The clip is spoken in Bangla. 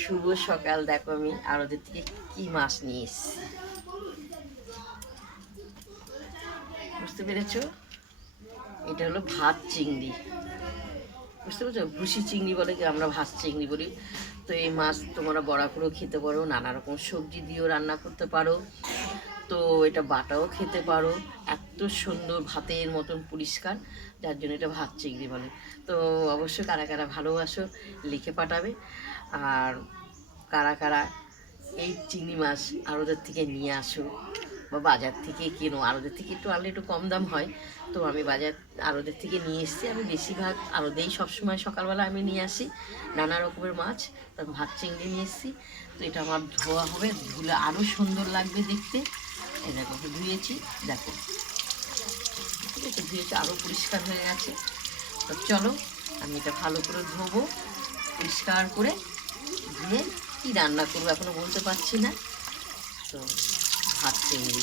শুভ সকাল, দেখো আমি আর ওদের থেকে কি মাছ নিয়ে এসছি বুঝতে পেরেছ? এটা হলো ভাত চিংড়ি। বুঝতে পারছ? ভুসি চিংড়ি বলে কি আমরা ভাত চিংড়ি বলি? তো এই মাছ তোমরা বড়া করেও খেতে পারো, নানা রকম সবজি দিয়েও রান্না করতে পারো। তো এটা বাটাও খেতে পারো। এত সুন্দর ভাতের মতন পরিষ্কার, যার জন্য এটা ভাত চিংড়ি বলে। তো অবশ্যই কারা কারা ভালোবাসো, লিখে পাঠাবে। আর কারা কারা এই চিংড়ি মাছ আরোদের থেকে নিয়ে আসো, বা বাজার থেকে কেনো আরোদের থেকে একটু আনলে একটু কম দাম হয়। তো আমি বাজার আরোদের থেকে নিয়ে এসেছি। আমি বেশিরভাগ আরোদেই সবসময় সকালবেলা আমি নিয়ে আসি। নানা রকমের মাছ তার ভাত চিংড়ি নিয়ে এসেছি। তো এটা আমার ধোয়া হবে, ধুলে আরও সুন্দর লাগবে দেখতে। এই দেখো ধুয়েছি, দেখো। ঠিক আছে, ধুয়েছি আরও পরিষ্কার হয়ে গেছে। তো চলো, আমি এটা ভালো করে ধোবো, পরিষ্কার করে ধুয়ে কী রান্না করব এখনও বলতে পারছি না। তো ভাত চিংড়ি